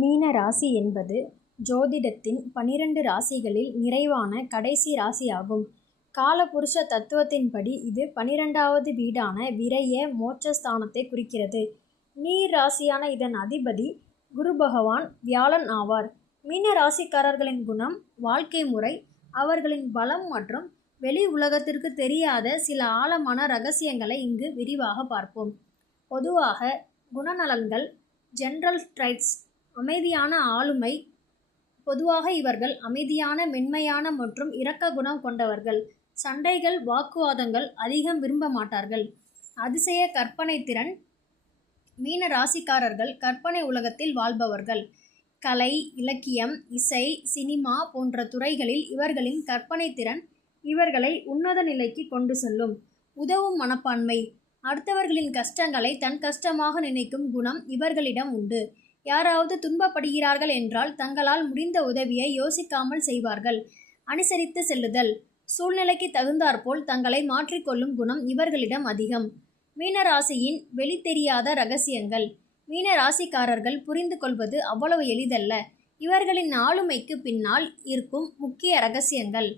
மீன ராசி என்பது ஜோதிடத்தின் 12 ராசிகளில் நிறைவான கடைசி ராசியாகும். காலபுருஷ தத்துவத்தின்படி இது 12வது வீடான விரய மோட்சஸ்தானத்தை குறிக்கிறது. நீர் ராசியான இதன் அதிபதி குரு பகவான் வியாழன் ஆவார். மீன ராசிக்காரர்களின் குணம், வாழ்க்கை முறை, அவர்களின் பலம் மற்றும் வெளி உலகத்திற்கு தெரியாத சில ஆழமான இரகசியங்களை இங்கு விரிவாக பார்ப்போம். பொதுவாக குணநலன்கள், ஜெனரல் ட்ரைட்ஸ், அமைதியான ஆளுமை. பொதுவாக இவர்கள் அமைதியான, மென்மையான மற்றும் இரக்க குணம் கொண்டவர்கள். சண்டைகள், வாக்குவாதங்கள் அதிகம் விரும்ப மாட்டார்கள். அதிசய கற்பனை திறன். மீன ராசிக்காரர்கள் கற்பனை உலகத்தில் வாழ்பவர்கள். கலை, இலக்கியம், இசை, சினிமா போன்ற துறைகளில் இவர்களின் கற்பனை திறன் இவர்களை உன்னத நிலைக்கு கொண்டு செல்லும். உதவும் மனப்பான்மை. அடுத்தவர்களின் கஷ்டங்களை தன் கஷ்டமாக நினைக்கும் குணம் இவர்களிடம் உண்டு. யாராவது துன்பப்படுகிறார்கள் என்றால் தங்களால் முடிந்த உதவியை யோசிக்காமல் செய்வார்கள். அனுசரித்து செல்லுதல். சூழ்நிலைக்கு தகுந்தாற்போல் தங்களை மாற்றிக்கொள்ளும் குணம் இவர்களிடம் அதிகம். மீன ராசியின் வெளித்தெரியாத இரகசியங்கள். மீன ராசிக்காரர்கள் புரிந்து கொள்வது அவ்வளவு எளிதல்ல. இவர்களின் ஆளுமைக்கு பின்னால் இருக்கும் முக்கிய இரகசியங்கள்.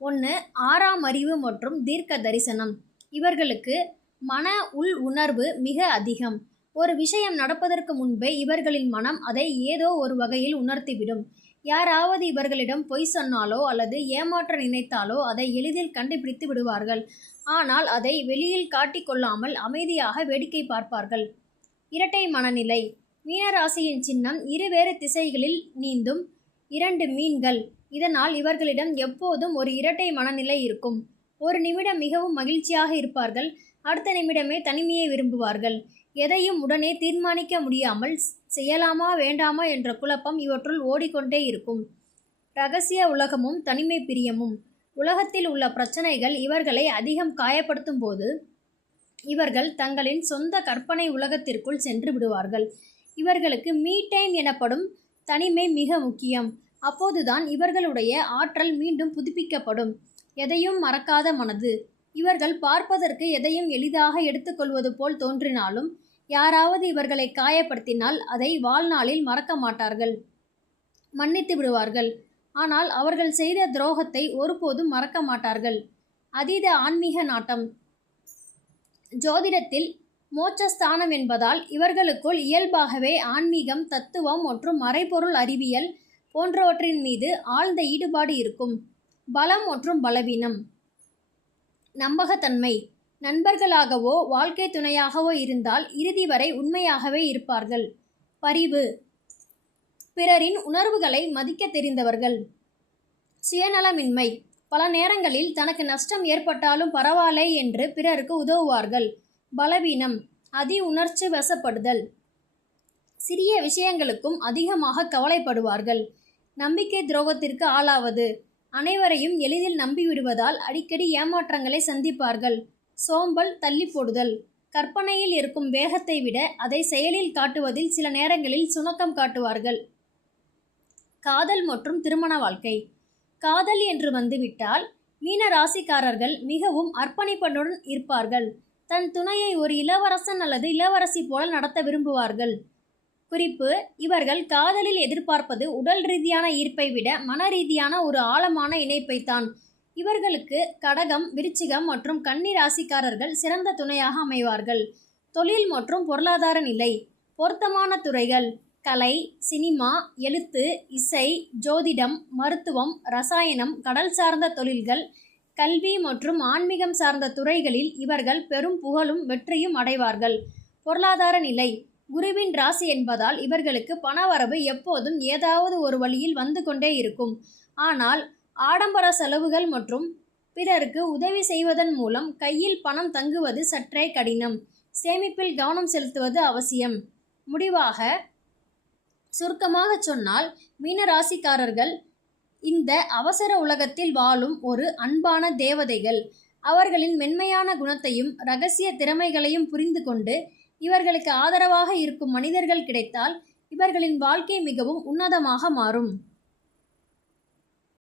1. ஆறாம் அறிவு மற்றும் தீர்க்க தரிசனம். இவர்களுக்கு மன உள் உணர்வு மிக அதிகம். ஒரு விஷயம் நடப்பதற்கு முன்பே இவர்களின் மனம் அதை ஏதோ ஒரு வகையில் உணர்த்திவிடும். யாராவது இவர்களிடம் பொய் சொன்னாலோ அல்லது ஏமாற்ற நினைத்தாலோ அதை எளிதில் கண்டுபிடித்து விடுவார்கள். ஆனால் அதை வெளியில் காட்டிக்கொள்ளாமல் அமைதியாக வேடிக்கை பார்ப்பார்கள். இரட்டை மனநிலை. மீனராசியின் சின்னம் இருவேறு திசைகளில் நீந்தும் 2 மீன்கள். இதனால் இவர்களிடம் எப்போதும் ஒரு இரட்டை மனநிலை இருக்கும். ஒரு நிமிடம் மிகவும் மகிழ்ச்சியாக இருப்பார்கள், அடுத்த நிமிடமே தனிமையை விரும்புவார்கள். எதையும் உடனே தீர்மானிக்க முடியாமல் செய்யலாமா வேண்டாமா என்ற குழப்பம் இவற்றுள் ஓடிக்கொண்டே இருக்கும். இரகசிய உலகமும் தனிமை பிரியமும். உலகத்தில் உள்ள பிரச்சனைகள் இவர்களை அதிகம் காயப்படுத்தும் போது இவர்கள் தங்களின் சொந்த கற்பனை உலகத்திற்குள் சென்று விடுவார்கள். இவர்களுக்கு மீ டைம் எனப்படும் தனிமை மிக முக்கியம். அப்போதுதான் இவர்களுடைய ஆற்றல் மீண்டும் புதுப்பிக்கப்படும். எதையும் மறக்காத மனது. இவர்கள் பார்ப்பதற்கு எதையும் எளிதாக எடுத்துக்கொள்வது போல் தோன்றினாலும் யாராவது இவர்களை காயப்படுத்தினால் அதை வாழ்நாளில் மறக்க மாட்டார்கள், மன்னித்து விடுவார்கள். ஆனால் அவர்கள் செய்த துரோகத்தை ஒருபோதும் மறக்க மாட்டார்கள். அதீத ஆன்மீக நாட்டம். ஜோதிடத்தில் மோட்சஸ்தானம் என்பதால் இவர்களுக்குள் இயல்பாகவே ஆன்மீகம், தத்துவம் மற்றும் மறைபொருள் அறிவியல் போன்றவற்றின் மீது ஆழ்ந்த ஈடுபாடு இருக்கும். பலம் மற்றும் பலவீனம். நம்பகத்தன்மை. நண்பர்களாகவோ வாழ்க்கை துணையாகவோ இருந்தால் இறுதி வரை உண்மையாகவே இருப்பார்கள். பரிவு. பிறரின் உணர்வுகளை மதிக்க தெரிந்தவர்கள். சுயநலமின்மை. பல நேரங்களில் தனக்கு நஷ்டம் ஏற்பட்டாலும் பரவாயில்லை என்று பிறருக்கு உதவுவார்கள். பலவீனம். அதி உணர்ச்சி வசப்படுதல். சிறிய விஷயங்களுக்கும் அதிகமாக கவலைப்படுவார்கள். நம்பிக்கை துரோகத்திற்கு ஆளாவது. அனைவரையும் எளிதில் நம்பிவிடுவதால் அடிக்கடி ஏமாற்றங்களை சந்திப்பார்கள். சோம்பல், தள்ளி போடுதல். கற்பனையில் இருக்கும் வேகத்தை விட அதை செயலில் காட்டுவதில் சில நேரங்களில் சுணக்கம் காட்டுவார்கள். காதல் மற்றும் திருமண வாழ்க்கை. காதல் என்று வந்துவிட்டால் மீன ராசிக்காரர்கள் மிகவும் அர்ப்பணிப்புடன் இருப்பார்கள். தன் துணையை ஒரு இளவரசன் அல்லது இளவரசி போல நடத்த விரும்புவார்கள். குறிப்பு: இவர்கள் காதலில் எதிர்பார்ப்பது உடல் ரீதியான ஈர்ப்பை விட மன ரீதியான ஒரு ஆழமான இணைப்பைத்தான். இவர்களுக்கு கடகம், விருச்சிகம் மற்றும் கன்னி ராசிக்காரர்கள் சிறந்த துணையாக அமைவார்கள். தொழில் மற்றும் பொருளாதார நிலை. பொருத்தமான துறைகள்: கலை, சினிமா, எழுத்து, இசை, ஜோதிடம், மருத்துவம், ரசாயனம், கடல் சார்ந்த தொழில்கள், கல்வி மற்றும் ஆன்மீகம் சார்ந்த துறைகளில் இவர்கள் பெரும் புகழும் வெற்றியும் அடைவார்கள். பொருளாதார நிலை. குருவின் ராசி என்பதால் இவர்களுக்கு பணவரவு எப்போதும் ஏதாவது ஒரு வழியில் வந்து கொண்டே இருக்கும். ஆனால் ஆடம்பர செலவுகள் மற்றும் பிறருக்கு உதவி செய்வதன் மூலம் கையில் பணம் தங்குவது சற்றே கடினம். சேமிப்பில் கவனம் செலுத்துவது அவசியம். முடிவாக சுருக்கமாக சொன்னால், மீன ராசிக்காரர்கள் இந்த அவசர உலகத்தில் வாழும் ஒரு அன்பான தேவதைகள். அவர்களின் மென்மையான குணத்தையும் இரகசிய திறமைகளையும் புரிந்து கொண்டு இவர்களுக்கு ஆதரவாக இருக்கும் மனிதர்கள் கிடைத்தால் இவர்களின் வாழ்க்கை மிகவும் உன்னதமாக மாறும்.